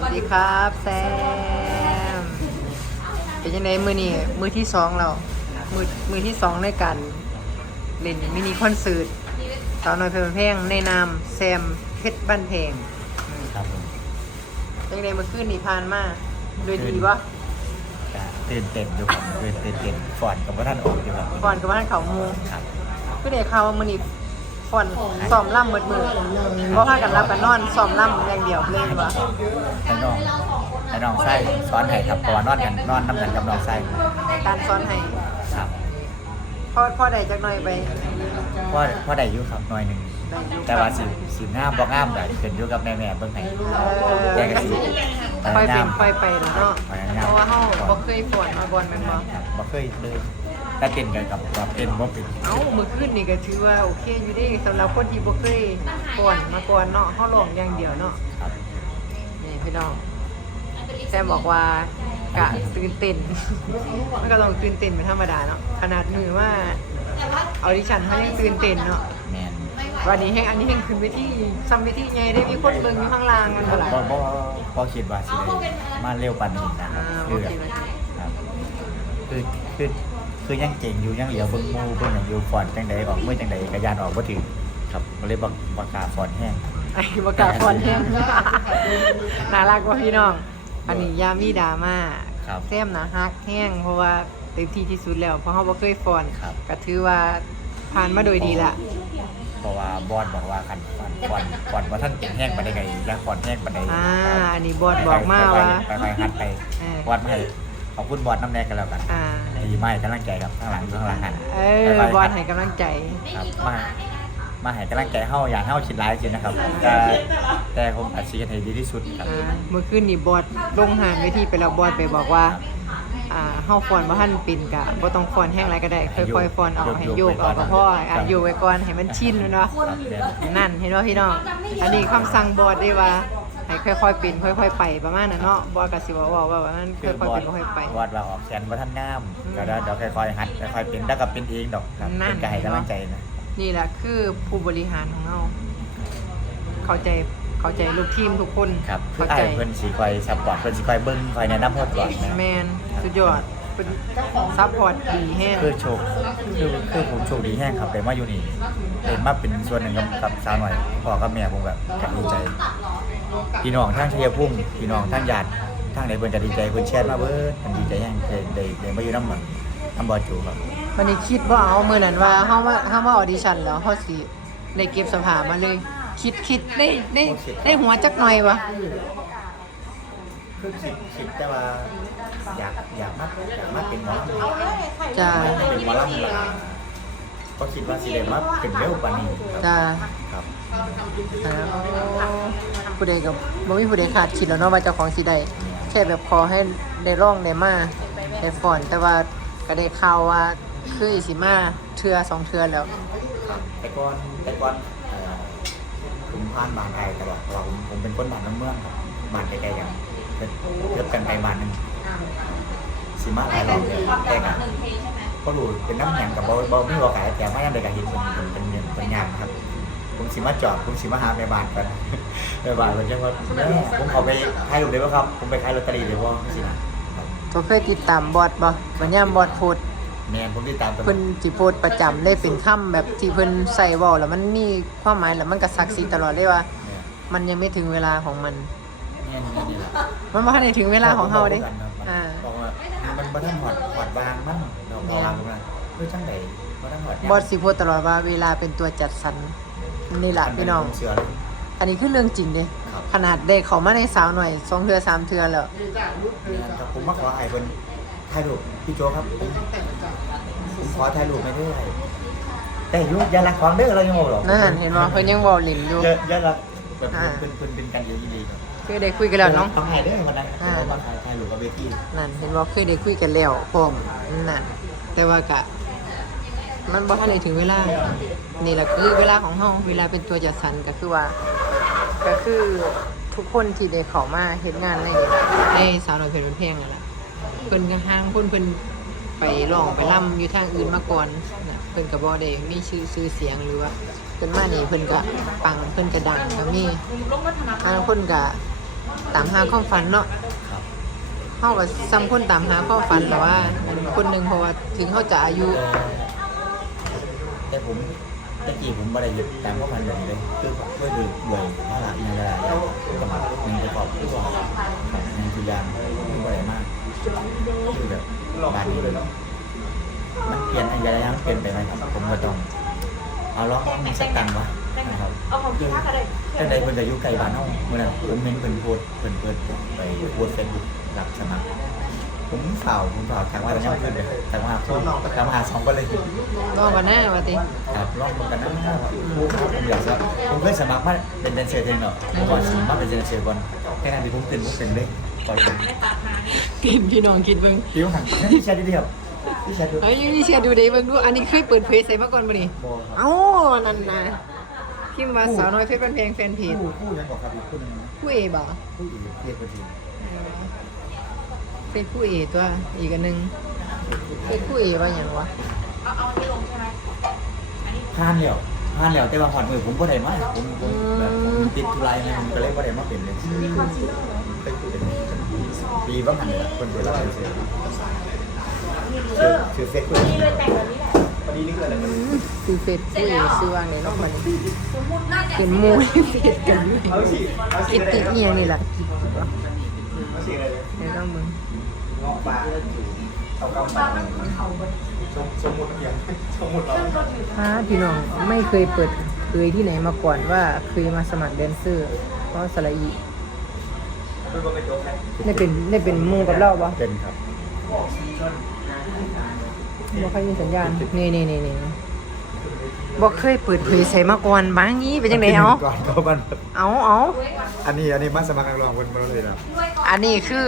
สวัสดีครับแซม เป็นยังไงมือนี่มือที่สองเรามือมือที่สองในการเล่นมินิคอนเสิร์ตสาวน้อยเพลินเพลงในนามแซมเพชรบ้านเพลงครับผมเป็นยังไงเมื่อคืนนี่ผ่านมาโดยดีวะก็ตื่นเต้นอยู่ครับตื่นตื่นเต้นฟอนกับว่าท่านออกอยู่ครับก่อนกับบ้านเขามูครับคือเด็กเขาวว่ามือนี่ ฟอนซ้อมล่ำหมดมือเพราะพากันรับกันนอนซ้อมล่ำอย่างเดียวเลยวะให้น้องให้น้องไส้สอนให้ครับเพราะว่านอนกันนอนน้ำกันกับน้องไส้การซ้อนให้ครับพ่อพ่อใดจักหน่อยไปพ่อพ่อได้อยู่ครับหน่อยหนึ่งได้อยู่แต่ว่าสีสีงามบ่งามได้ขึ้นอยู่กับแม่แม่ๆเบิ่งให้เออแม่ก็สิค่อยเป็นค่อยไปแล้วเนาะพยายามเพราะว่าเขาบ่เคยฝนมาบอลแมันบ่ครับบ่เคยเลย แต่เต้นกันกับกับเต้นบ่เป็นเอ้ามือขึ้นนี่ก็ถือว่าโอเคอยู่เด้สำหรับคนที่บ่เคยฝนมาก่อนเนาะเขาลองอย่างเดียวเนาะครับนี่พี่น้องแซมบอกว่ากะตื่นเต้นมันก็ต้องตื่นเต้นเป็นธรรมดาเนาะขนาดมือว่าออดิชั่นเขายังตื่นเต้นเนาะแม่นวันนี้แห่งอันนี้แห่งขึ้นเวทีซ้ำเวทีใหญ่ได้มีคนเบิ่งอยู่ข้างล่างมันบ่ล่ะบ่บ่บ่คิดว่าสิได้มาเร็วปานนี้นะครัอ่าบโอคือเคโอเคครับคือ คือคือยังเก่งอยู่ยังเหลียวเบิ่งหมู่เบิ่งอย่างอยู่ฟอนจังใดออกมือจังใดกระยานออกบ่ถึงครับก็เลยบักบักกล้าฟอนแห้งไอ้บกล้าฟอนแห้งน่ารักกว่าพี่น้อง อันนี้ยามีดราม่าครับแซมนะฮักแห้งเพราะว่าเต็มที่ที่สุดแล้วเพราะเขาบ่เคยฟอนครับก็ถือว่าผ่านมาโดยดีละเพราะว่าบอสบอกว่าคันฟอนฟอนฟอนว่าท่านเก่งแห้งปานใดไงอยากฟอนแห้งปานใดอ่าอันนี้บอสบอกมาว่าไปไปหัดไปเออบอสมาให้ขอบคุณบอสน้ำแน่กันแล้วกันอ่า ดีมากกำลังใจครับข้างหลังอยู่ข้างหลังหัน เออบอสให้กำลังใจ ครับมามาให้กำลังใจเฮาอย่างเฮาชิดร้ายจริงนะครับ แต่แต่ผมอัดซีกันให้ดีที่สุดครับ อ่าเมื่อคืนนี่บอสลงหานเวทีไปแล้วบอสไปบอกว่าอ่าเฮาฟอนบ่ทันเป็นกะบ่ต้องฟอนแห้งไรก็ได้ค่อยๆฟอนเอาให้โยกเอาก็พออะโยกไว้ก่อนให้มันชินเนาะ ครับแม่นนั่นเห็นว่าพี่น้อง อันนี้คำสั่งบอสได้ว่า ให้ค่อยๆเป็นค่อย ๆ ไปประมาณนั้นเนาะบอสก็สิว่าว่าว่าว่ามันคือค่อยบๆอเป็สนค่อยๆไปบอสว่าออกแขนว่าท่านงามอืมเดี๋ยวเดี๋ยวค่อยๆหัดค่อยๆเป็นแล้วก็เป็นเองดอกครับนั่น เป็นกายกำลังใจนะนี่แหละคือผู้บริหารของเราเข้าใจเข้าใจลูกทีมทุกคนครับคือเข้าไอ้ใจเพิ่นสีคอยซัพพอร์ตเพิ่นสีคอยเบิ้งคอยแนะนำเพิ่นก่อนนะแมนสุดยอดเป็นซัพพอร์ตดีแห้งคือโชคคือคือผมโชคดีแห้งครับได้มาอยู่นี่ได้มาเป็นส่วนหนึ่งกับกับสาวหน่อยพ่อกับแม่ผมแบบก็ดีใจ พี่น้องทางชัยภูมิพี่น้องทางญาติทางไหนเพิ่นก็ดีใจเพิ่นแชร์มาเบิดเพิ่นดีใจแห้งได้ได้ได้มาอยู่นำมันนำบอจูครับวันนี้คิดว่าเอามือนั้นว่าเฮามาเฮามาออดิชั่นแล้วเฮาสิได้เก็บสภามาเลย คิดคิดได้ได้ได้หัวจักหน่อยวะคือคิดคิดแต่ว่าอยากอยากมาอยากมาเป็นหมอลำจ้าเป็นหมอลำล่ะก็คิดว่าสิได้มาเป็นเร็วปานนี้ครับจ้าครับแต่ ผู้ใดกับบ่มีผู้ใดขาดคิดแล้วเนาะว่าเจ้าของสิได้แค่แบบขอให้ได้ร่องได้มาได้ฟอนแต่ว่าก็ได้ข่าวว่าคือสิมาเทือสองเทือแล้วครับแต่ก่อนแต่ก่อนเอ่อผมผ่านบางไกลตลอดเพราะว่าผมผมเป็นคนบ้านน้ำเมืองครับบ้านใกล้ๆกันเป็นเกือบกันไปบ้านหนึงสิมาหลายรอบเลยแต่กันก็รู้เป็นน้ำแหงกับบาเบาไม่ว่าขายแต่ไม่ยังได้การเห็นเป็นเป็นเป็นเงินเป็นงานครับ ผมสิมาจอดผมสิมาหาแม่บ้านกัน แม่บ้านมันจะว่าแม่ผมขอไปขายลูกได้ไหมครับ ผมไปขายลอตเตอรี่เลยว่าสินะครับก็เคยติดตามบอสบ่บัดยามบอสโพสต์แม่นผมติดตามตลอดเพิ่นสิโพสต์ประจำเลยเป็นคำแบบที่เพิ่นใส่เว้าแล้วมันมีความหมายแล้วมันก็ศักดิ์สิทธิ์ตลอดเลยว่า มันยังไม่ถึงเวลาของมัน แม่นแม่นนี่แหละมันบ่ทันได้ถึงเวลาของเฮาเด้บอกกันครับอ่า บอกว่ามันบ่ทันหอดหอดบางมันดอกบางมันเฮ้ยจังไดบ่ทันหอดบอสสิโพสต์ตลอดว่าเวลาเป็นตัวจัดสรรนี่ล่ะพี่น้อง เสือเลย อันนี้คือเรื่องจริงเด้ครับ ขนาดเด็กเขามาในสาวหน่อยสองเทือสามเทือแล้วเนี่ยครับผมมาขอไอ้เพิ่นถ่ายรูปพี่โจครับผมผมขอถ่ายรูปไม่ได้แต่อยุอย่ารักของเด้อเรายังบ่หรอกนั่นเห็นว่าเพิ่นยังบอกหลินอยู่ อย่าอย่ารักแบบอ่า เป็นเป็นเป็นกันเยอะดีครับคือได้คุยกันแล้วเนาะ ต้องถ่ายเด้อวันนั้นอ่าผมมาถ่ายถ่ายรูปกับเวทีนั่นเห็นว่าเคยได้คุยกันแล้วพร้อมนั่นแต่ว่ากะ มันบ่ทันได้ถึงเวลา นี่แหละคือเวลาของเฮาเวลาเป็นตัวจัดสรรก็คือว่า ก็คือทุกคนที่ได้เข้ามาเฮ็ดงานในในสาวน้อยเพชรเพลงนั่นล่ะเพิ่นก็ห้างเพิ่นเพิ่นไปร้องไปร่ำอยู่ทางอื่นมาก่อนน่ะเพิ่นก็บ่ได้มีชื่อชื่อเสียงหรือว่าเพิ่นมานี่เพิ่นก็ปังเพิ่นก็ดังก็มีทางคนก็ตามหาความฝันเนาะเฮาก็ซ้ำคนตามหาความฝันแต่ว่าคนหนึ่งเพราะว่าถึงเขาจะอายุ แต่ผม ตะกี้ผมบ่ได้ยึดตามข้อมันแบบนี้เลยคือด้วยด้วยด้วยภาระในเวลาเดียวสมัครมันประกอบทุกอย่างครับในทุกอย่างคือบ่ได้มากคือแบบบานนี้เลยมันเปลี่ยนอะไรอย่างมันเปลี่ยนไปไหมครับผมก็ต้องเอาล็อกมีสักตังค์วะนะครับเอาของพี่ทักก็ได้แต่ใดเพิ่นจะอยู่ไกลบ้านเฮาเมื่อนั้นผมเห็นเพิ่นโพสต์เพิ่นเปิดไปโพสต์เฟซบุ๊กรับสมัคร ผมฝ่าวผมฝ่าวทางว่าจะไม่ขึ้นเลยทางว่าผมทางมาหาสองก็เลยรอกันแน่ว่าติครับลองดูกันนะผมอยากจะผมเคยสมัครมาเป็นแดนเซอร์เองเนาะผมว่าสมัครเป็นแดนเซอร์ก่อนแค่นั้นที่ผมเป็นผมเป็นเลยปล่อยผมเกมพี่น้องคิดเบิ่งคิ้วหันนั่นที่แชทดีครับที่แชทดูเอ้ยนี่เชียร์ดูเด้เบิ่งดูอันนี้เคยเปิดเผยใส่มาก่อนบ่นี่บอครับเอ้านั่นน่ะพิมพ์ว่าสาวน้อยเพชรบ้านแพงแฟนเพจคู่คู่ยังบอกครับอีกคู่หนึงนะผู้เอบ่คู่อีกเทียบกันที เฟซผู้เอตัวอีกอันหนึงเฟซผู้เอว่าหยังวะเอาเอาที่ลงใช่ไหมผ่านแล้วผ่านแล้วแต่ว่าหอดมือผมก็ได้มาผมผมแบบผมติดธุระยังไงผมก็เลยก็ได้มาเป็นเลยมีคอนซีลเลอร์เหรอเคยพูดเป็นปีบ้างหันเลยคนเปิดรับเป็นเสียมีเลชื่ออร์ชื่อเฟซมีเลยแต่งแบบนี้แหละวันนี้นี่คืออะไรมันคือเฟซผู้เอชื่อว่าไหนเนาะบัดนี้สมมติน่าจะเห็นหมู่ในเฟซกันอยู่คิดติดเอียงนี่แหละ เดี๋ยวต้องมึงงอกปลาเอากำปลาสมสมมุติอย่างสมมุติเราฮะพี่น้องไม่เคยเปิดเผยที่ไหนมาก่อนว่าเคยมาสมัครแดนเซอร์ เพราะสระอีเป็นกระจกได้เป็นได้เป็นหมู่กับเราปะเป็นครับบ่เคยมีสัญญาณนี่นี่นี่นี่ บ่เคยเปิดเผยใส่มาก่อนบางนี้เป็นจังไดเอาก่อนเขาบันเอาเอาอันนี้อันนี้มาสมัครนักร้องคนมาเลยนะอันนี้คือ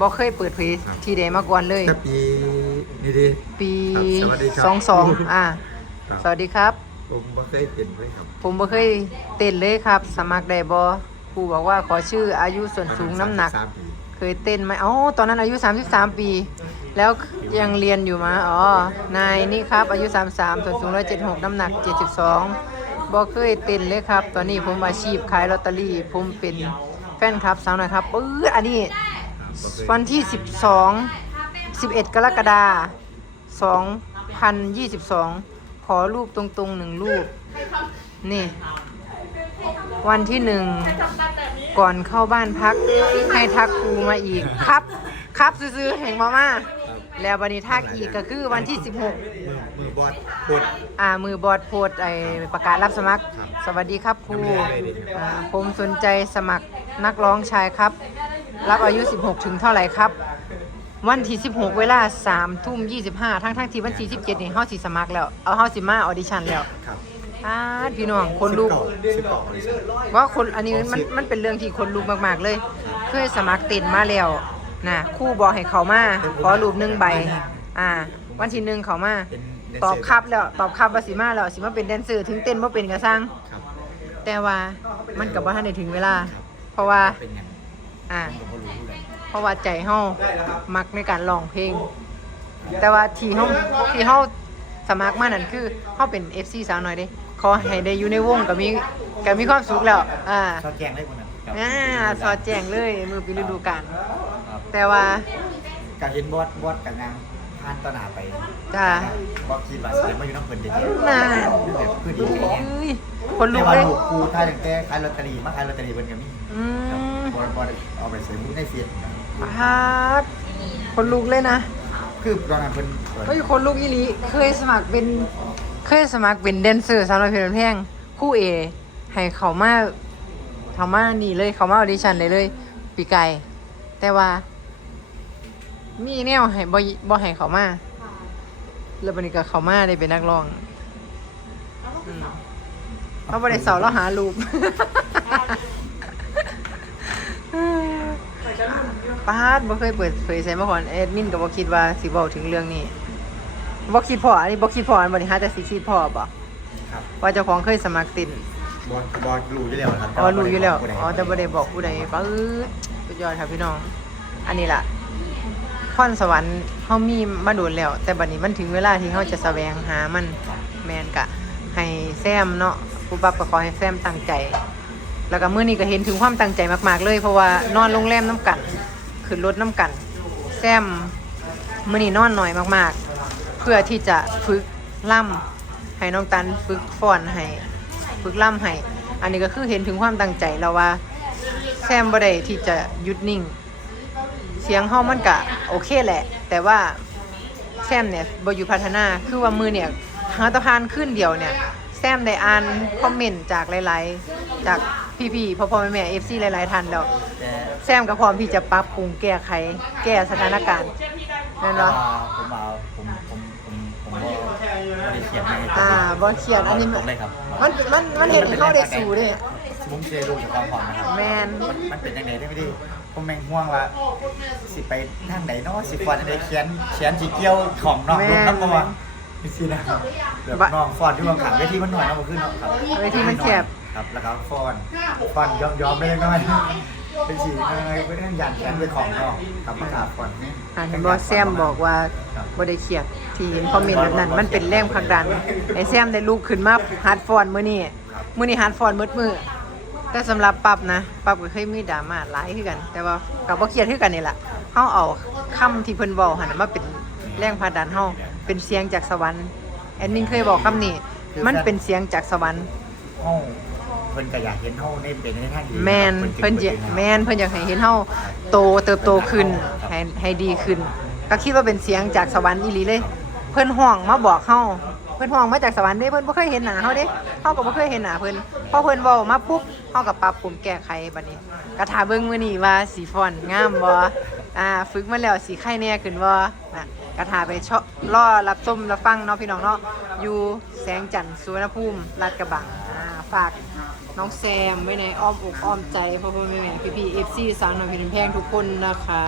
บ่เคยเปิดเผยที่ใดมาก่อนเลยถ้าปีนี่ดิปีครับสวัสดีครับสองสองอ่าครับสวัสดีครับ ผมไม่เคยเป็นเลยครับผมบ่เคยเต้นเลยครับ สมัครได้บ่ครูบอกว่าขอชื่ออายุส่วนสูงน้ำหนักสามปีเคยเต้นไหมอ๋อตอนนั้นอายุ 33 ปี แล้วยังเรียนอยู่มาอ๋อ นายนี่ครับอายุ 33ส่วนสูง 176 น้ำหนัก 72บ่เคยเต้นเลยครับ ตอนนี้ผมอาชีพขายลอตเตอรี่ ผมเป็นแฟนคลับสาวหน่อยครับปื้ออันนี้วันที่ 12 11 กรกฎาคม2022 ขอรูปตรงๆหนึ่งรูป นี่ วันที่หนึ่งก่อนเข้าบ้านพักให้ทักครูมาอีกครับ ครับซื้อๆแห่งมาม่า แล้ววันนี้ทักอีกก็คือวันที่16มือมือบอดปวดอ่ามือบอร์ดโพสต์ไอประกาศรับสมัคร ครับสวัสดีครับครูยังไม่ได้เลยดิอ่าผมสนใจสมัครนักร้องชายครับ รับอายุ 16 ถึงเท่าไหร่ครับ วันที่ 16 เวลา3ทุ่ม25 ทั้งทั้งๆที่วันที่17นี่เฮาสิสมัครแล้วเอาเฮาสิมาออดิชั่นแล้วครับอ่าพี่น้องคนลุกสิบเก้าสิบเก้าว่าคนอันนี้มันมันเป็นเรื่องที่คนลุกมาก ๆ เลย เคยสมัครเต้นมาแล้ว นะครู่บอกให้เขามาขอรูปหนึ่งใบ อ่า วันที่หนึ่งเขามา เป็นเดนเซอร์ตอบครับแล้วตอบครับว่าสิมาแล้วสิมาเป็นแดนเซอร์ถึงเต้นว่าเป็นกระซังครับ แต่ว่ามันกับว่าทันได้ถึงเวลาเพราะว่าเป็นไงอ่า ผมก็รู้เลยเพราะว่าใจเฮามักในการร้องเพลง แต่ว่าที่เฮาที่เฮาสมัครมานั่นคือเฮาเป็น FC สาวน้อยเด้ขอให้ได้อยู่ในวงก็มีก็มีความสุขแล้ว อ่าชอบแกงได้คนนั้นครับอ่าสอดแจ้งเลยมือปีฤดูกาลครับ แต่ว่าการเห็นบอดบอดกับนางผ่านต่อหน้าไปจ้าบอดคิดว่าเสียมาอยู่น้ำเพิ่นเด็ดน่าแบบคือดีแค่เอ้ยคนแต่ลุกว่าเลยลูกกูทายตั้งแต่ขายลอตเตอรี่มาขายลอตเตอรี่เพิ่นก็มีอืครับมบอดบอดเอาไปใส่มุ้งในเฟียดพาดคนลุกเลยนะคือตอนนั้นเพิ่นเปิดเฮ้ยคนลุกอีหลีเคยสมัครเป็น เคยสมัครเป็นแดนเซอร์สาวน้อยเพลินแพงคู่เอให้เขามาเขามานี่เลยเขามาออดิชั่นเลยเลย ปีไก่แต่ว่า มีแนวให้บ่บ่ให้เขามาแล้วบันนี้ก็เขามาได้เป็นนักร้องอืมเขาบ่ได้สอนเราหารูปป้าดบ่เคยเปิดเผยใส่มาก่อนแอดมินก็บ่คิดว่าสิเว้าถึงเรื่องนี้บ่คิดพออันนี้บ่คิดพออันบ่นี่ฮะแต่สิคิดพอบ่ครับ ว่าเจ้าของเคยสมัครตินบอดบอดรู้อยู่แล้วครับอ๋อรู้อยู่แล้วผู้ใดอ๋อแต่บ่ได้บอกผู้ใดป้าดสุดยอดครับพี่น้อง อันนี้ล่ะ พรสวรรค์เฮามีมาโดนแล้ว แต่บัดนี้มันถึงเวลาที่เฮาจะแสวงหามันแมนกะ ให้แซมเนาะผู้ปรับก็ขอให้แซมตั้งใจ แล้วก็มื้อนี้ก็เห็นถึงความตั้งใจมาก ๆ เลย เพราะว่านอนโรงแรมน้ำกันขึ้นรถน้ำกัน แซมมื้อนี้นอนหน่อยมากๆ เพื่อที่จะฝึกล่ำให้น้องตันฝึกฟ้อนให้ฝึกล่ำให้อันนี้ก็คือเห็นถึงความตั้งใจแล้วว่า แซมบ่ได้ที่จะหยุดนิ่ง เสียงเฮามันก็โอเคแหละ แต่ว่าแซมเนี่ยบอยู่พัฒนาคือว่ามือเนี่ยหาตะพานขึ้นเดียวเนี่ย แซมได้อ่านคอมเมนต์จากหลายๆ จากพี่ๆพ่อๆแม่ๆ FC หลายๆท่านแล้วแซมก็พร้อมที่จะปรับปรุงแก้ไขแก้สถานการณ์นั่นเนาะผมเอาผมผมผมผมบ่บ่ได้เขียนในอ่าบ่เขียนอันนี้มันมันมันมันเห็นให้เฮาได้สู้เด้ผมเคยรู้จากความพร้อนะครับแมนมันเป็นยังไงได้ไม่ดี ผมแม่งห่วงว่าสิไปทางไหนเนาะสิฟอนจังไดเขียนเขียนสิเกี่ยวของน้องลูกน้ำบ่ว่าสินะแบบน้องฟอนที่วางขังเวทีมันหน่อยเนาะบ่ขึ้นเนาะครับเวทีมันแคบ ครับแล้วก็ฟอนฟอนยอมๆได้น้อยเป็นสีน้อยเพื่อนยันแขนด้วยของน้องกับประกาศฟอนอ่านบอแซมบอกว่าบ่ได้เครียดที่เห็นคอมเมนต์แบบนั้น มันเป็นแรงผลักดันไอ้แซมได้ลุกขึ้นมาฮาร์ดฟอนมื้อนี้มื้อนี้ฮาร์ดฟอนมืดมือ แต่สำหรับปับนะปับก็เคยมีดราม่าหลายคือกัน แต่ว่าก็บ่เครียดคือกันนี่ล่ะเฮาเอาคำที่เพิ่นเว้าหั่นนะมาเป็นแรงผลักดันเฮาเป็นเสียงจากสวรรค์แอดมินเคยบอกคำนี้มันเป็นเสียงจากสวรรค์เฮาเพิ่นก็อยากเห็นเฮาในเป็นในทางดีแมนเพิ่นจะแมนเพิ่นอยากให้เห็นเฮาโตเติบโตขึ้นให้ให้ดีขึ้น ก็คิดว่าเป็นเสียงจากสวรรค์อีหลีเลย เพิ่นห้องมาบอกเฮา เพิ่นห้องมาจากสวรรค์เด้เพิ่นบ่เคยเห็นหน้าเฮาเด้เฮาก็บ่เคยเห็นหน้าเพิ่นพอเพิ่นเว้ามาปุ๊บเฮาก็ปรับปรุงแก้ไขบัดนี้ก็ถ้าเบิ่งมื้อนี้ว่าสีฟอนต์งามบ่อ่าฝึกมาแล้วสิไข่แน่ขึ้นบ่นะก็ถาไปเชาะรอรับชมรับฟังเนาะพี่น้องเนาะอยู่แสงจันทร์สุวรรณภูมิลาดกระบังอ่าฝากน้องแซมไว้ในอ้อมอกอ้อมใจพ่อพ่อแม่แม่พี่พี่เอฟซีสาวน้อยพี่น้ำแพงทุกคนนะคะ